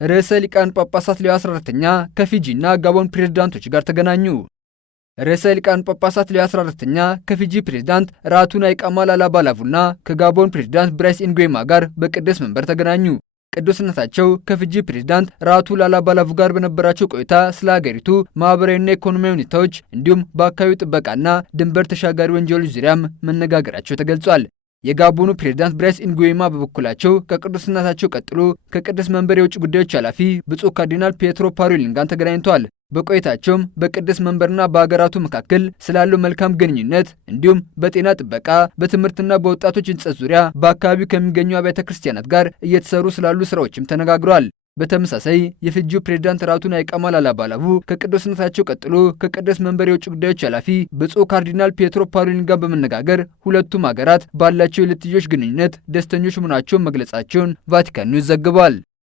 ርዕሰ ሊቃነ ጳጳሳት ሌዮ 14ኛ ከፊጂና ጋቦን ፕሬዝዳንቶች ጋር ተገናኙ። ርዕሰ ሊቃነ ጳጳሳት ሌዮ 14ኛ ከፊጂ ፕሬዝዳንት ራቱናይ ቃማላላባላቡና ከጋቦን ፕሬዝዳንት ብራይስ ኢንጉዌማ ጋር በቅድስት መንበር ተገናኙ። ቅዱስነታቸው ከፊጂ ፕሬዝዳንት ራቱ ላላባላቡ ጋር በነበራቸው ቆይታ ስለ ሀገሪቱ ማህበራዊና ኢኮኖሚያዊ ሁኔታዎች እንዲሁም በአካባቢው ጥበቃና ድንበር ተሻጋሪ ወንጀሎች ዙሪያም መነጋገራቸው ተገልጿል። የጋቦኑ ፕሬዝዳንት ብራይስ ኢንጉዌማ በበኩላቸው ከቅዱስነታቸው ቀጥሎ ከቅድስት መንበር የውጭ ጉዳዮች ኃላፊ ብፁዕ ካርዲናል ፔትሮ ፓሮሊን ጋር ተገናኝተዋል። በቆይታቸውም በቅድስት መንበርና በሀገራቱ መካከል ስላለው መልካም ግንኙነት እንዲሁም በጤና ጥበቃ፣ በትምህርትና በወጣቶች ሕንጸት ዙሪያ በአካባቢው ከሚገኙ አብያተ ክርስቲያናት ጋር እየተሰሩ ስላሉ ስራዎችም ተነጋግረዋል። በተመሳሳይ የፊጂው ፕሬዝዳንት ራቱናይ ቃማላላባላቡ ከቅዱስነታቸው ቀጥሎ ከቅድስት መንበር የውጭ ጉዳዮች ኃላፊ ብፁዕ ካርዲናል ፔትሮ ፓሮሊን ጋር በመነጋገር ሁለቱም ሀገራት ባላቸው የሁለትዮሽ ግንኙነት ደስተኞች መሆናቸውን መግለጻቸውን ቫቲካን ኒውስ ዘግቧል።